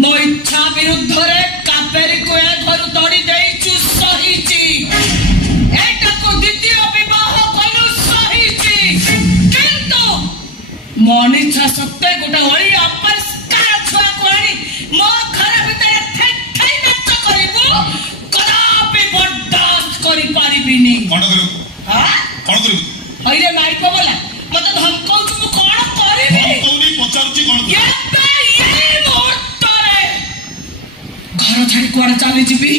ମୋ ଇଚ୍ଛା ବିରୁଦ୍ଧରେ କାବେରୀ କୁଏ ଧରୁ ତଡ଼ି ଦେଇଛୁ ସହିଛି। ଇଚ୍ଛା ସତ୍ତ୍ୱେ ଗୋଟେ ଅଳି ଅପରିଷ୍କାର ଛୁଆକୁ ଆଣି ମୋ ଘର ଭିତରେ ଠେଇ ନାଚ କରିବୁ କଦାପି ବରଦାସ୍ତ କରିପାରିବିନି। କଣ କରିବୁ? କଣ କରିବୁ? ହଇରେ ମାଇକ ବୋଲା ମତେ ଧମକଉଛୁ, ମୁଁ କଣ କରିବି? ପଚାରୁଛି କଣ ଏଇ ମୁହୂର୍ତ୍ତରେ ଘର ଛାଡି କୁଆଡେ ଚାଲିଯିବି?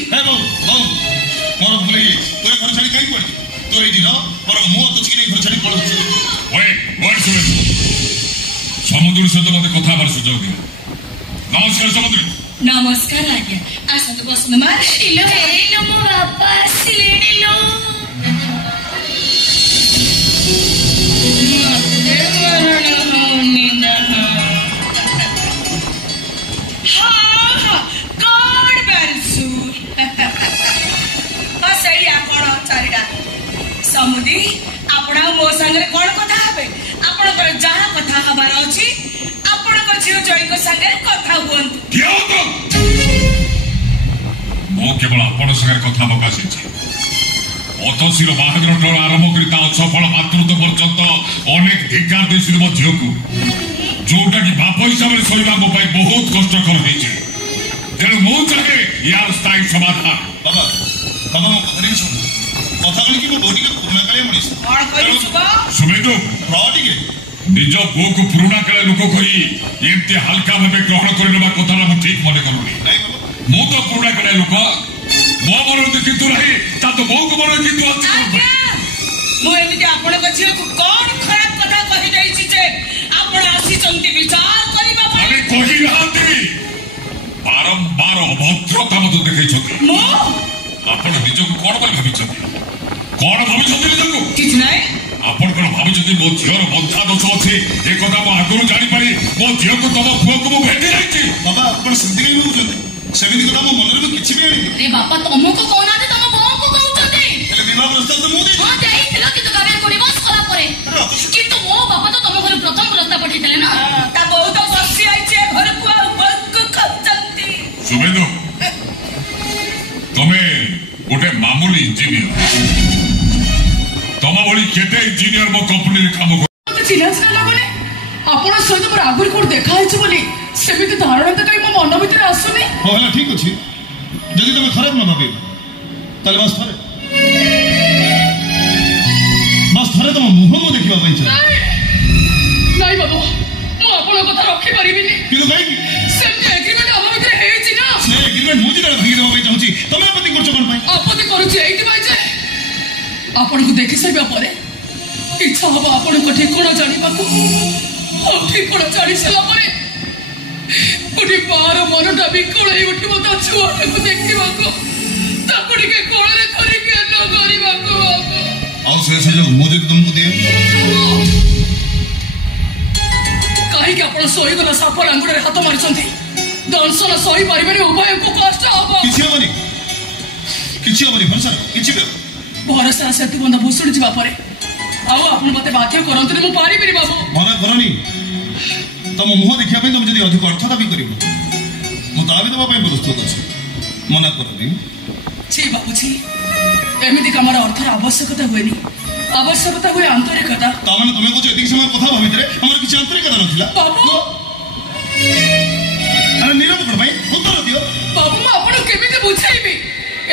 ମୋର ଭୁଲ ହେଇଯାଇଛି। ତୁ ଏ ଘର ଛାଡି କାହିଁ କୁଆଡେ? ତୁ ଏଇଠି ରହ, ମୋର ମୁହଁ ତୁଚିକି ନେଇ ଘର ଛାଡି ପଳଉଛି। ସମୁଦ୍ର ସହିତ ମତେ କଥା ହେବାର ସୁଯୋଗ ଦିଅ। ନମସ୍କାର ସମୁଦ୍ର। ନମସ୍କାର ଆଜ୍ଞା, ଆସନ୍ତୁ ବସନ୍ତୁ। ମା ଇଲୋ ହେଇଲୋ ମୋ ବାପା ଆସିଲେଣି ଲୋ। ସମୁଦି ଆପଣ ମୋ ସାଙ୍ଗରେ କଣ କଥା ହେବେ? ଆପଣଙ୍କର ଯାହା କଥା ହବାର ଅଛି ଆପଣଙ୍କ ଝିଅ ଜୟଙ୍କ ସାଙ୍ଗରେ କଥା ହୁଅନ୍ତୁ। ମୁଁ କେବଳ ଆପଣ ସାଙ୍ଗରେ କଥା ହେବାକୁ ଆସିଛି। ଅତସିର ବାହାଘର ଠାରୁ ଆରମ୍ଭ କରି ତା ଅସଫଳ ମାତୃତ୍ୱ ପର୍ଯ୍ୟନ୍ତ ଅନେକ ଧିକାର ଦେଇଥିଲି ମୋ ଝିଅକୁ, ଯୋଉଟା କି ବାପ ହିସାବରେ ଶୋଇବା ମୋ ପାଇଁ ବହୁତ କଷ୍ଟକର ହେଇଛି। ତେଣୁ ମୁଁ ଚାହେଁ ୟାର ସ୍ଥାୟୀ ସମାଧାନ। ବାବା ବାବା ମୋ କଥାରେ ଶୁଣ, କଥା କହିକି ମୋ ବୋଉ ଟିକେ ପୁରୁଣା କାଳିଆ ମଣିଷ। ସୁମେନ୍ଦୁ ଟିକେ ନିଜ ପୁଅକୁ ପୁରୁଣା କାଳିଆ ଲୋକ କହି ଏମିତି ହାଲକା ଭାବେ ଗ୍ରହଣ କରିନେବା କଥାଟା ମୁଁ ଠିକ ମନେ କରୁନି। ମୁଁ ତ ପୁରୁଣା କାଳିଆ ଲୋକ, ମୋ ମନରେ କିନ୍ତୁ ନାହିଁ, ତା ତ ବୋଉକୁ ମନରେ କିନ୍ତୁ ଅଛି। ମୁଁ ଏମିତି ଆପଣଙ୍କ ଝିଅକୁ କଣ ଖରାପ କଥା କହିଯାଇଛି ଯେ ଆପଣ ଆସିଛନ୍ତି ବିଚାର କରିବା ପାଇଁ? କହିନାହାନ୍ତି, ବାରମ୍ବାର ଅଭଦ୍ରତା ମତେ ଦେଖେଇଛନ୍ତି। ଆପଣ ନିଜକୁ କଣ ପାଇଁ ଭାବିଛନ୍ତି? କଣ ଭାବିଛନ୍ତି ନିଜକୁ? କିଛି ନାହିଁ। ଆପଣ କଣ ଭାବୁଛନ୍ତି ମୋ ଝିଅର ବନ୍ଧା ଦୋଷ ଅଛି? ଏ କଥା ମୁଁ ଆଗରୁ ଜାଣିପାରି ମୋ ଝିଅକୁ ତମ ପୁଅକୁ ମୁଁ ଭେଟି ଯାଇଛି। ବାବା ଆପଣ ସେମିତି କାହିଁ ଭାବୁଛନ୍ତି? ସେମିତି କଥା ମୋ ମନରେ ମୁଁ କିଛି ବି ଆଣିନି। ବାପା ତମକୁ କହୁନାହାନ୍ତି, ତମ ବୋଉକୁ କହୁଛନ୍ତି। ହେଲେ ବିବାହ ପ୍ରସ୍ତାବ ତ ମୁଁ ଦେଇଥିଲ, କିନ୍ତୁ କାବ୍ୟ ପରିବସ କଲା ପରେ। କିନ୍ତୁ ମୋ ବାପା ତ ତମ ଘରୁ ପ୍ରଥମ ପ୍ରସ୍ତାବ ପଠେଇଥିଲେ ନା। ତା ବୋଉ ତ ବସି ଆଇଛି ଘରକୁ, ଆଉ ବୋଉକୁ ଖୋଜନ୍ତି। ସୁମେନ୍ଦୁ ତମେ ଗୋଟେ ମାମୁଲି ଇଞ୍ଜିନିୟର, ତମ ଭଳି କେତେ ଇଞ୍ଜିନିୟର ମୋ କମ୍ପାନୀରେ କାମ ଚିହ୍ନା ଚିହ୍ନା ଲାଗୁନି। ଆପଣ ସହିତ ମୋର ଆଗରୁ କୋଉଠି ଦେଖା ହେଇଛି ବୋଲି ସେମିତି ଧାରଣା ତ କାହିଁ ମୋ ମନ ଭିତରେ ଆସୁନି। ହଁ ହେଲା ଠିକ ଅଛି, ଯଦି ତମେ ଖରାପ ନ ଭାବିବ ତାହେଲେ ବାସ୍ ଥରେ ତମ ମୁହଁ ମୁଁ ଦେଖିବା ପାଇଁ ଚାହେଁ। ନାଇଁ ବାବୁ, ମୁଁ ଆପଣଙ୍କ କଥା ରଖିପାରିବିନି। କିନ୍ତୁ କାହିଁକି? ସେମିତି ଏଗ୍ରିମେଣ୍ଟ ଆମ ଭିତରେ ହେଇଛି ନା। ସେ ଏଗ୍ରିମେଣ୍ଟ ମୁଁ ଯେତେବେଳେ ଭାଙ୍ଗି ଦେବା ପାଇଁ ଚାହୁଁଛି, ତମେ ଆପତ୍ତି କରୁଛ କଣ ପାଇଁ? ଆପତ୍ତି କରୁଛି ଏଇଥିପାଇଁ ଯେ ଆପଣଙ୍କୁ ଦେଖି ସାରିବା ପରେ ଇଚ୍ଛା ହବ ଆପଣଙ୍କ ଠିକଣା ଜାଣିବାକୁ। ଆଉ ଠିକଣା ଜାଣି ସାରିଲା ପରେ ଗୋଟେ ମାର ମନଟା ବିକଳ ହେଇ ଉଠିବ ତା ଛୁଆଟାକୁ ଦେଖିବାକୁ, ତାକୁ ଟିକେ କୋଳରେ ଧରିକି କରିବାକୁ। ଆଉ ସେ ସୁଯୋଗ ମୁଁ ଯଦି ତୁମକୁ ଦିଏ? କାହିଁକି ଆପଣ ଶୋଇଗଲା ସାପ ଲାଙ୍ଗୁଡ଼ରେ ହାତ ମାରିଛନ୍ତି? ଦଂଶନ ସହି ପାରିବେନି, ଉଭୟଙ୍କୁ କଷ୍ଟ ହବ। କିଛି ହବନି, କିଛି ହବନି, ଭରସା କିଛି ବି ଭରସା ସେତୁ ବନ୍ଧ ଭୁଷୁଡ଼ି ଯିବା ପରେ ଆଉ ଆପଣ ମତେ ବାଧ୍ୟ କରନ୍ତୁନି, ମୁଁ ପାରିବିନି ବାବୁ। ମନା କରନି, ତମ ମୁହଁ ଦେଖିବା ପାଇଁ ତମେ ଯଦି ଅଧିକ ଅର୍ଥ ଦାବି କରିବ ମୁଁ ତା ବି ଦେବା ପାଇଁ ପ୍ରସ୍ତୁତ ଅଛି। ମନା କରନି। ଛି ବାବୁଛି, ଏମିତି କାମର ଅର୍ଥର ଆବଶ୍ୟକତା ହୁଏନି, ଆବଶ୍ୟକତା ହୁଏ ଆନ୍ତରିକତା। ତାମାନେ ତମେ କହୁଛ ଏତିକି ସମୟ କଥା ହବା ଭିତରେ ଆମର କିଛି ଆନ୍ତରିକତା ନଥିଲା? ବାବୁ ଆରେ ନିରବ କଣ ପାଇଁ? ଉତ୍ତର ଦିଅ। ବାବୁ ମୁଁ ଆପଣଙ୍କୁ କେମିତି ବୁଝେଇବି?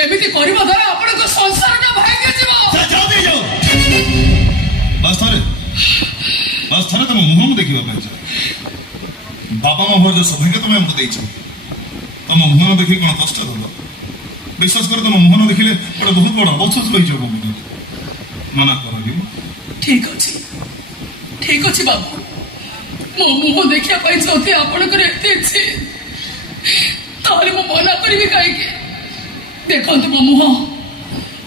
ଏମିତି କରିବା ଦ୍ୱାରା ଆପଣଙ୍କ ସଂସାରଟା ଭାଙ୍ଗିଯିବ। ବାସ୍ ଥରେ ତମ ମୁହଁ ମୁଁ ଦେଖିବା ପାଇଁ ଚାହେଁ। ବାପା ମା ଭର ଯୋଉ ସୌଭାଗ୍ୟ ତମେ ଆମକୁ ଦେଇଛ, ତମ ମୁହଁ ନ ଦେଖିକି କଣ କଷ୍ଟ ହବ? ବିଶ୍ୱାସ କରି ତମ ମୁହଁ ନ ଦେଖିଲେ ଗୋଟେ ବହୁତ ବଡ ଅବଶୋଷ ରହିଯିବ। ମନା କରିବ। ଠିକ ଅଛି ବାବୁ, ମୋ ମୁହଁ ଦେଖିବା ପାଇଁ ଯଦି ଆପଣଙ୍କର ଏତେ ଇচ্ছে ତାହେଲେ ମୁଁ ମନା କରିବି କାହିଁକି? ଦେଖନ୍ତୁ ମୋ ମୁହଁ,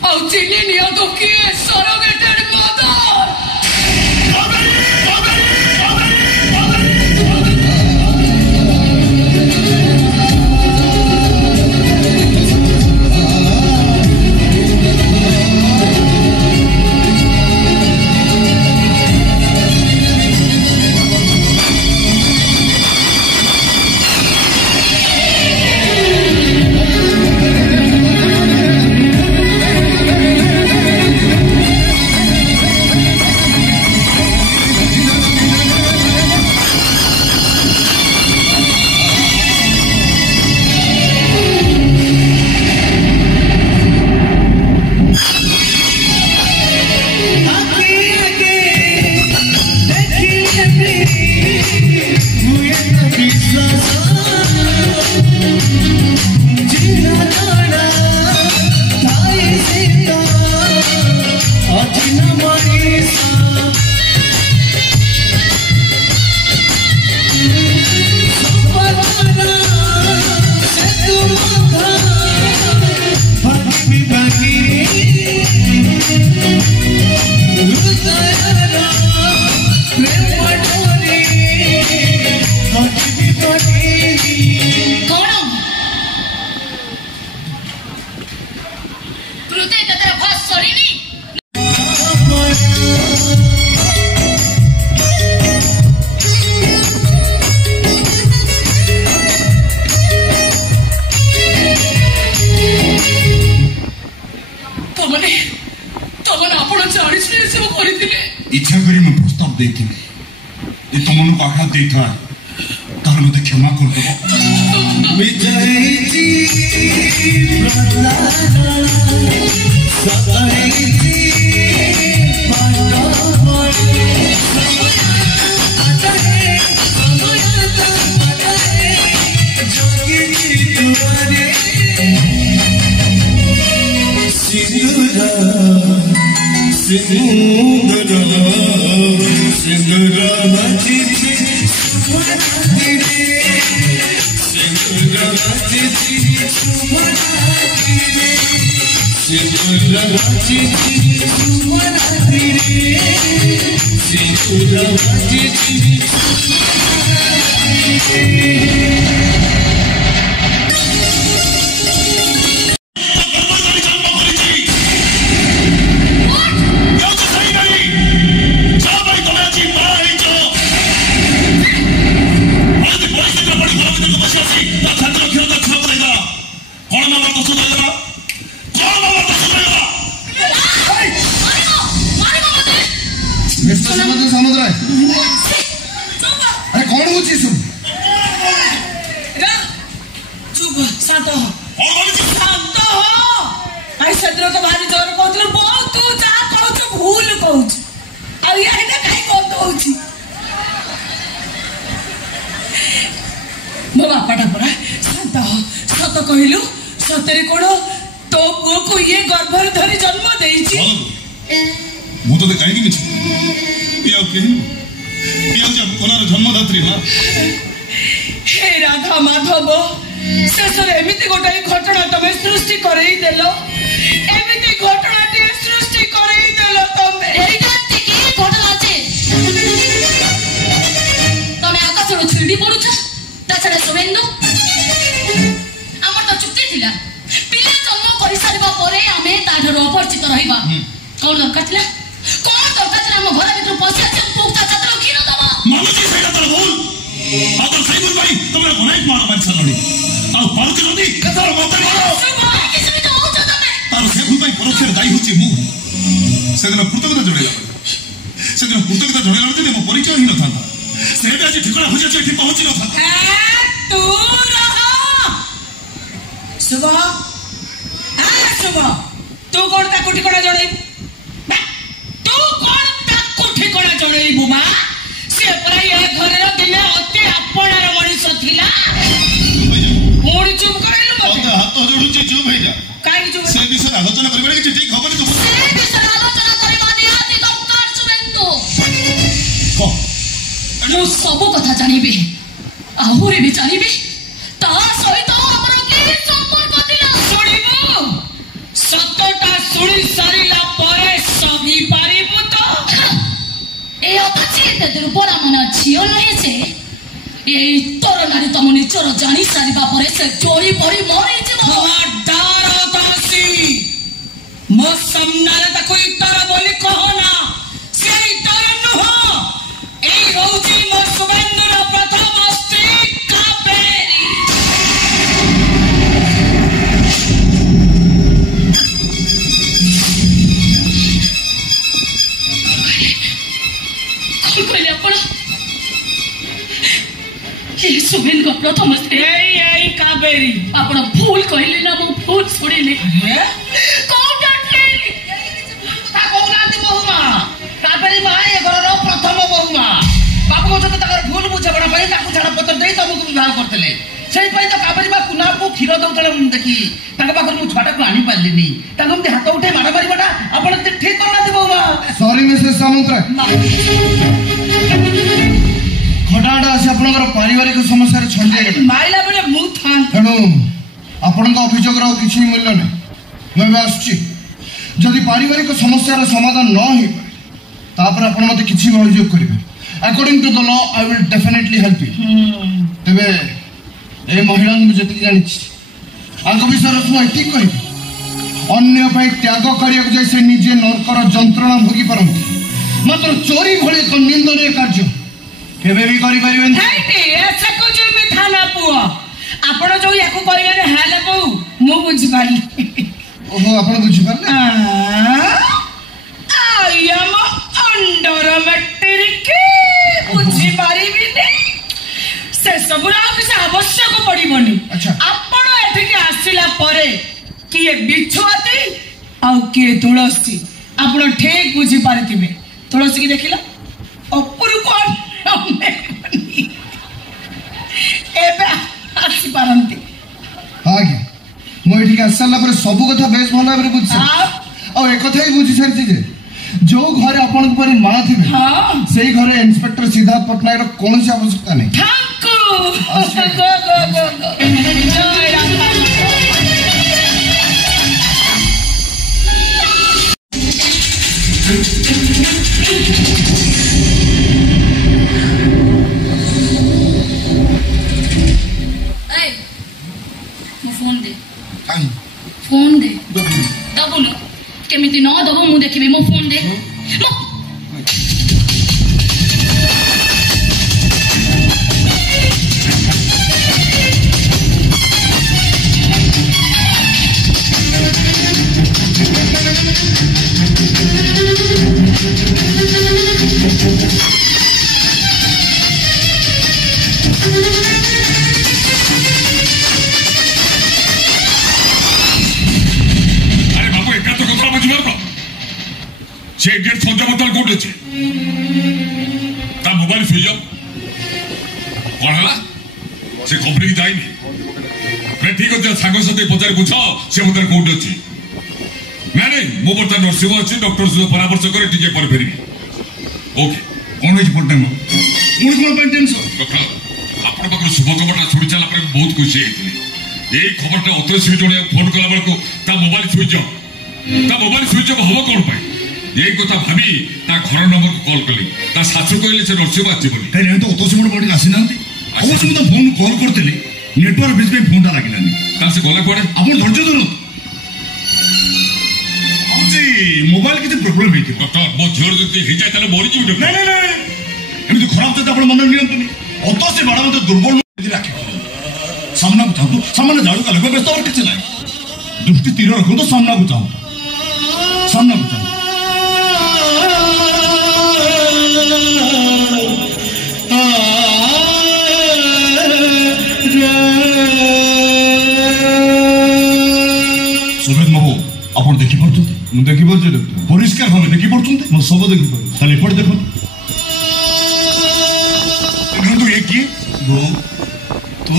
ଆଉ ଚିହ୍ନି ନିଅନ୍ତୁ କିଏ ସରୋଗେଟେଡ ମଦର। इच्छा करी मैं प्रस्ताव देती ये तुम मन को आघात देता है तार मते क्षमा कर दो कहलु सतरे कोण तो पुओ को ये गर्भर धरी जन्म देइछि मु तो काहे कि मिछ या के या जब कोनार जन्मदात्री ना हे राधा माधव शेषरे एमिति गोटाई घटना तमे सृष्टि करई देलो एमिति घटना टी सृष्टि करई देलो तमे एइटा की घटना আছে तमे आकाशरो छिड़ी पडुछ ताछडा सुवेंदु पिला जन्म कर सारा पर आम ताठर अपरिचित रहा कौन दरकार था कौन दरकार था आम घर भर पशि आस पुख्ता छात्र क्षीर दब मानुची सेटा तर भूल आदर सही भूल भाई तुमरा गुनाह मार मार छलडी आ पारुची नदी कथार मत करो कि सुनी तो होछ तमे तार से भूल भाई परोक्षर दाई होची मु सेदिन कृतज्ञता जणैला सेदिन कृतज्ञता जणैला जे मो परिचय ही न था सेटा जे ठिकाना हो जे ठीक पहुंची न था तू रह सुबह सुबह तू कौन ताकू ठिकाना जणै तू कौन ताकू ठिकाना जणै बुमा से परा ये घर रे दिने अति आपणार मनीष थिला मोड़ी चुप करैलु मते हाथ जोडुची चुप हे जा काई चुप से विषय आलोचना करबे कि ठीक खबर तो से विषय आलोचना करबा निहाती दरकार सुवेंदु मु सब कथा जानिबे आहुरे भी जानिबे ता सहित हमर के संपर्क दिला सुनिबो सतटा सुनी सारिला परे सही पारिबो तो ए अथाची तेदर बड़ा मन झियो नहीं से ए तोर नारी तम निचर जानी सारिबा परे से जोड़ी पड़ी मरे जेबो खबरदार दासी मो सामनारे ताको इतर बोली कहना से इतर नुह ए रोजी मो सुवेंदुर प्रथम स्त्री कावेरी कहले अपन ये सुवेंदु का प्रथम स्त्री ए कावेरी आपण भूल कहले ना मो भूल सुनिले कौन डाटले ता कहनाते बहुमा कावेरी मा ए घरर प्रथम बहुमा बाबू जत तकर भूल बुझे बड़ा पई ताकू छाड़ पत्र देई तुमको विवाह करतले सेई पई तो कावेरी बा कुना को खीर दउतले देखि ताका पाखर मु छुआटा को आनी पालिनी ताको हम हाथ उठे मारा मारी बटा आपण ठीक करनाते बहुमा सॉरी मिसेस सामुद्रा घटाटा आसी आपनकर पारिवारिक समस्या रे छंजे माइला बडे मु थान तेणु आपनक अभियोग रो किछि मूल्य नै मैं आसछि जदि पारिवारिक समस्या रे समाधान न होई तापर आपण मते किछि अभियोग करिवे according to the law I will definitely help you तबे ए महिला मु जति जानि आगो विषय रो मैं ठीक कहि अन्य पई त्याग करियो जैसे निजे नरकर जंत्रणा भोगी परंती मात्र चोरी भली एक निंदनीय कार्य केबे भी करि परिबेन हेटी ऐसा को जो में थाना पुआ आपण जो याकू करिवे हाले बहू मु बुझ पाली ओहो आपण बुझि पारले आई एम अंडर सबुर किसी आवश्यक पड़िबनी अच्छा। आपण एठिके आसिला परे किए बिछुआती आउ किए तुलसी आपण ठीक बुझी पारिथिबे तुलसी की देखिला अपुर कोन एबे आसी पारंती आज्ञा मु एठिके आसला पर सब कथा बेस भल भाबरे बुझी और एक कथा ही बुझी सारती जे जो घरे आपण परी मां थिबे हां सेही घरे इंस्पेक्टर सिद्धार्थ पटनायक कौन सी आवश्यकता नहीं ठाकुर गो जय राधा फोन दे दबुनु केमिति न दबु मु देखिबे मो फोन दे से गेट सजा बदल कोटे छे ता मोबाइल स्विच ऑफ कोन हला से कंपनी की जाइनी मैं ठीक अछि सांग सते पचार पूछ से बदल कोटे अछि नारे मो बता नर्सिंग अछि डॉक्टर से परामर्श करे टिके पर फेरी ओके कोन होई पड़ते मो मुझ कोन पे टेंशन डॉक्टर आपण पाखर शुभ खबरटा छुड़ी चला पर बहुत खुशी हेतली एई खबरटा अते से जोड़े फोन कला बेल को ता मोबाइल स्विच ऑफ हबो कोन पाई ये कथा भाभी ता घर नंबर को कॉल कली ता सासु कहले से नर्सिंग आछि बोली कहीं तो अतो से बड़ आसी नांती अवश्य तो फोन कॉल करतेली नेटवर्क बीच में फोन लागिलानी ता से गला कोडे आपण धैर्य धरु जी मोबाइल किछ प्रॉब्लम हेति डॉक्टर मो झोर जति हे जाय ताले मरि जिउ नहीं नहीं नहीं एमि खराब जति आपण मन नियंतुनी अतो से बड़ा मते दुर्बल राखि सामना को चाहतो सामने झाड़ू का लगो व्यस्त और किछ नहीं दृष्टि तीर रखो तो सामना को चाहतो सुमित बाबू आपण देखि पड़छन मु देखि पड़छ डॉक्टर परिष्कार भाबे देखि पड़छन मु सब देखि पड़ खाली पड़ देखो देखो ये की गो तू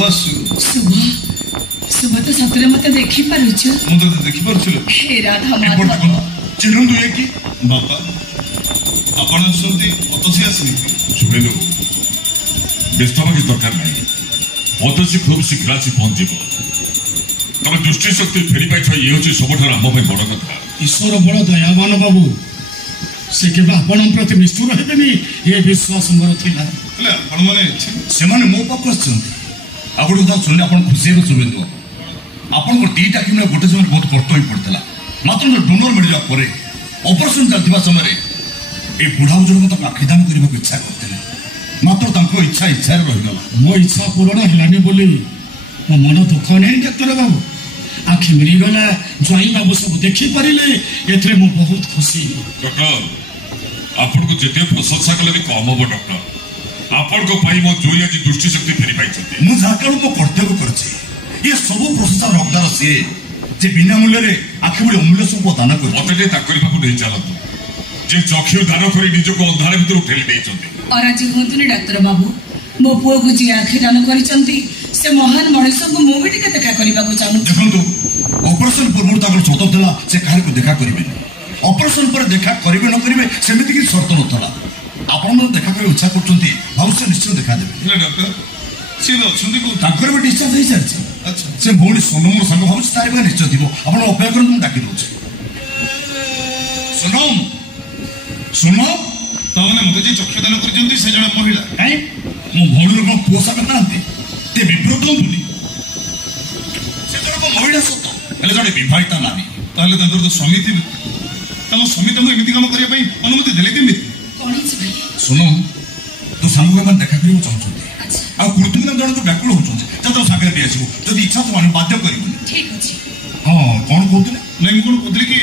सुबह तो सतरे मते देखि पारुछ मु तो देखि पड़छ हे राधा माधव चिरंदु ये की बापा आपण सुनती अतसी आसनी सुमित व्यस्त होगी दरकार नहीं अतसी खूब शीघ्र आसी पहुंचब तब दृष्टि शक्ति फेरी पाई ये हूँ सब आम बड़ कथा ईश्वर बड़ दयावान बाबू से केवल आपण प्रति निष्ठुर हेबेनी ये विश्वास मोर थिला हेले आपण माने से माने मो पाख आछंती आपण कथा सुनले आपण खुशी रो सुबिंदो आपण को दीटा किने गोटे समय बहुत कष्ट होई पड़तला मात्र डोनर मिल जा परे ऑपरेशन चलथिबा समय रे ए बुढ़ा जन मत आखिदान करबा को इच्छा करतले मात्र तांको इच्छा रे रहिगला मो इच्छा पूर्ण हेलानी बोली मो मन दुख नहीं डॉक्टर बाबू आखि मिली गला जई बाबू सब देखि परिले एथरे मो बहुत खुशी डॉक्टर आपण को जेते प्रशंसा कले भी कम हो डॉक्टर आपण को पाई मो जोई आज दृष्टि शक्ति फेरी पाई छथि मु झाकड़ को कर्तव्य करछि ये सब प्रशंसा रखदार से जे बिना मूल्य रे आखि बड़ी अमूल्य सब दान कर मते ताकरी बाबू नहीं चलत जे चक्षु दान करी निज को अंधार भीतर ठेली देई छथि और आज हुंतुनी डाक्टर बाबू मो पुओ को जी आखि दान करिसंती से महान मनुष्य को मु भी टिके देखा करबा को चाहू देखंतु ऑपरेशन पूर्व ताकर शर्त थला से काहे को देखा करिवे ऑपरेशन पर देखा करिवे न करिवे सेमिति की शर्त नथला आपण मन देखा करे इच्छा करचंती भविष्य निश्चय देखा देबे हेले डॉक्टर से अछंती को ताकर भी डिस्चार्ज होई सरछि अच्छा से भौणी सोनम संग भविष्य तारिबा निश्चय दिबो आपण अपेक्षा करन डाकी दउछ सोनम सुनो ताने मते जे चक्षुदान करचंती से जण महिला काई मो भौणी को पोसा करनांती ते विब्रत होनी से जण को महिला सत हेले जणे विवाहिता नारी ताले तांकर तो स्वामी थी तम स्वामी तम एमिति काम करिया पई अनुमति देले केमि कोन छि भाई सुनो तो सांग के मन देखा करियो चाहछोती अच्छा आ कुर्तुम नाम जण को व्याकुल होछन त तो सागर दे आछो जदी इच्छा तो माने बाध्य करिबो ठीक अछि हां कोन कहतले नहीं कोन कहतले कि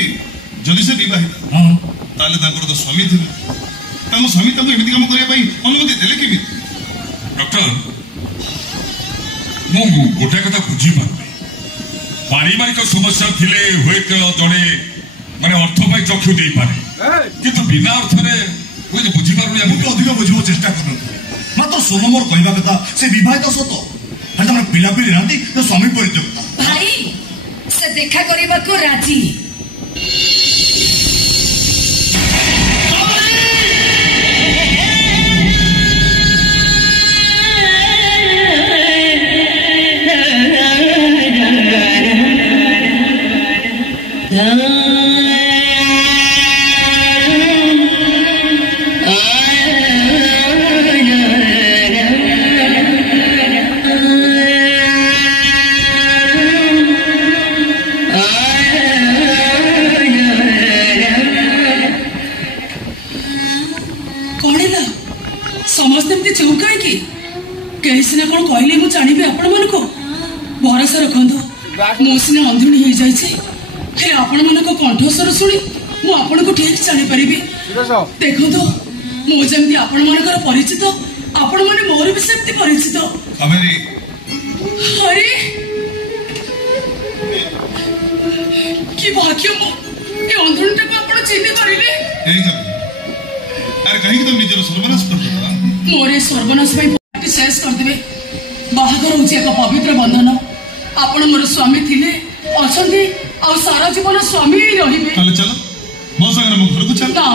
जदी से विवाहिता हां ताले तांकर तो स्वामी थी तम स्वामी तम एमिति काम करिया पई अनुमति देले केमि डॉक्टर ମୁଁ ଗୋଟେ କଥା ବୁଝିପାରୁନି ପାରିବାରିକ ସମସ୍ୟା ଥିଲେ ହୁଏତ ଜଣେ ମାନେ ଅର୍ଥ ପାଇଁ ଚକ୍ଷୁ ଦେଇପାରେ କିନ୍ତୁ ବିନା ଅର୍ଥରେ ବୁଝିପାରୁନି ମୁଁ ଅଧିକ ବୁଝିବାକୁ ଚେଷ୍ଟା କରୁନଥିଲି ମାତ୍ର ସୋନମର କହିବା କଥା ସେ ବିବାହିତ ସତ ତାଙ୍କର ପିଲାପିଲି ନାହାନ୍ତି ସ୍ୱାମୀ ପରିତ୍ୟକ୍ତ ଭାଇ ସେ ଦେଖା କରିବାକୁ ରାଜି समस्त एमती चुप कहीं कहीं सीना कौन कहले मुझे जानी आपण मन को भरोसा रखु मो सीना अंधुणी हो जाए आपण मन को कंठस्वर शुणी मुझे ठीक जापर देखो मुझे आपण मन परिचित आपण मैंने मोर भी सेमती परिचित अरे कि भाग्य मो ये अंधुणी को आपण चिन्ह करिले अरे कहीं तुम निजर सर्वनाश कर दो मोरे सर्वनाश पार्टी शेष करदे बाहागर हूँ एक पवित्र बंधन आपण मोर स्वामी थिले अच्छे आ सारा जीवन स्वामी ही रहिबे चलो चलो मो संगे मो घर को चल ना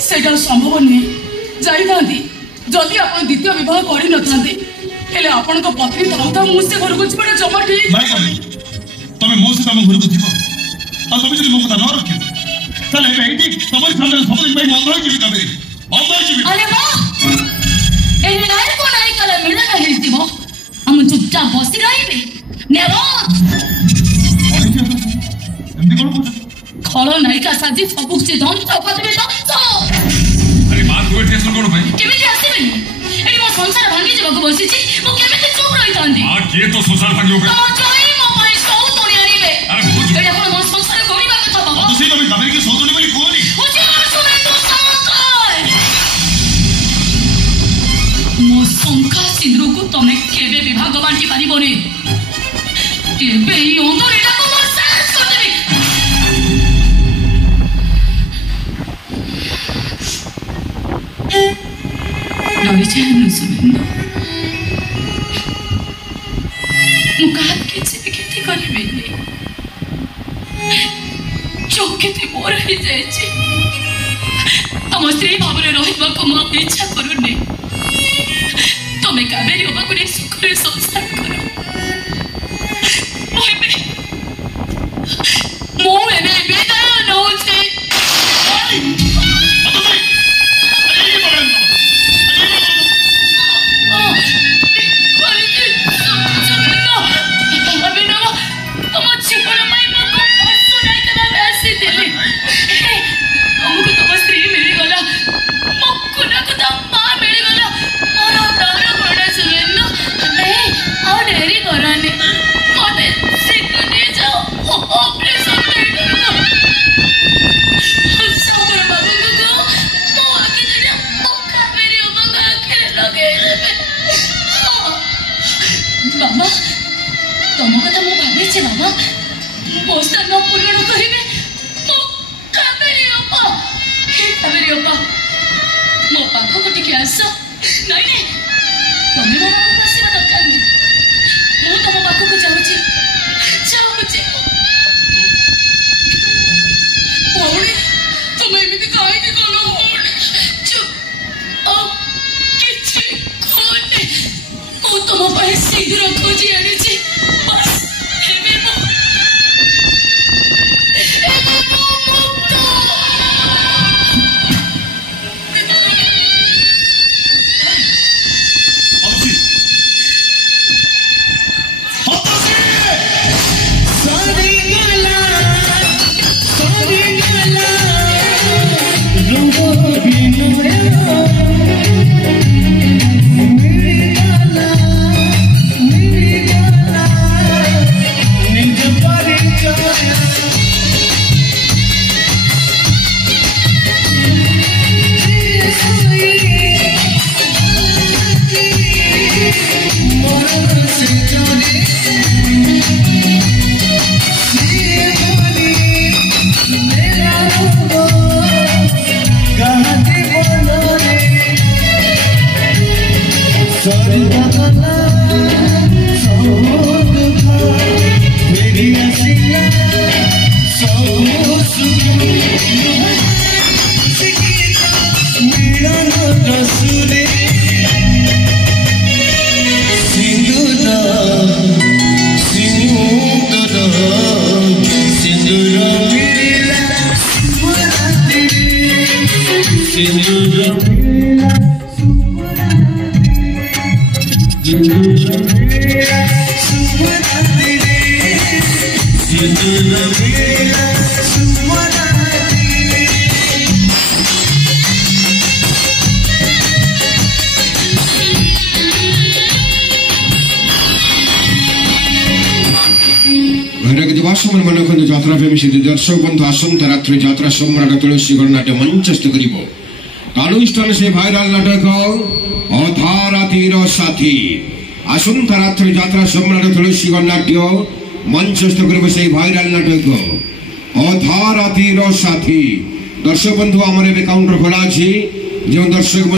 सेटा संभव नहीं जाई थांती जदि आपण द्वितीय विवाह करि न थांती हेले आपण को पत्नी थाउ था मु से घर को जिबा जमा ठीक भाई कर तमे मो से तम घर को जीव आ सब जदि मो कथा न रखियो चल एठी तमरी सामने सब दिन भाई मंगल की काबेरी अंदर की अरे वाह ए नाय को नाय कला मिलना ना हेतिबो हम चुपचाप बसी रहिबे नेबो एमती कोन बोल खल नायिका साजी सबुक से दंत पदबे दंत अरे मां तू एठी सुन कोन भाई केमिति आसीबेनी एडी मो संसार भांगी जबको बसिची मो केमिति चुप रहि थांदी मां के तो संसार भांगी होगा तो जई मो पाई सौ तोड़ी आनिबे अरे बुझ एडी आपण मो संसार गोड़ीबा कथा बाबा तो से तमे काबेरी के सौदणी बोली कोनी मुझे सुने तो संकर मो संका सिंद्र को तमे केबे विभाग बांटी पारिबोनी केबे ई ओंदरीटा को मो सास कर देबी डरी जानु सुनिंदो मुकात किसी भी खेती करिबेनी चौकेते मोर ही जायछि हम स्त्री भावरे रहिबा को मो इच्छा करूनी तमे काबेरी ओबा को सुखरे संसार करो मोए में बेदाय न होछि बाबा तुम कथा मु भाबी बाबा पोस्टर न पूर्ण करिवे मो काबेरी ओपा मो पाख को टिके आस नहीं नहीं तुम्हें मो पाख को आसीबा दरकार नहीं मु तुम पाख को जाउची भौणी तुम एमिति काहे के कोलो भौणी चुप किछि कोने मु तुम पाए शीघ्र खोजी आनिछि बस हेमे मो मुक्त अबसी युवासमन मनोखंड यात्रा प्रेमी सिद्धि दर्शक बंधु आसंता रात्रि यात्रा सम्राट तुलसी गणनाट्य मंचस्थ करिब अनुष्ठान से भाइराल नाटक अधारातिर साथी आसंता रात्रि यात्रा सम्राट तुलसी गणनाट्य मंचस्थ करिब से भाइराल नाटक अधारातिर साथी दर्शक बंधु आमर काउंटर खोला जो दर्शक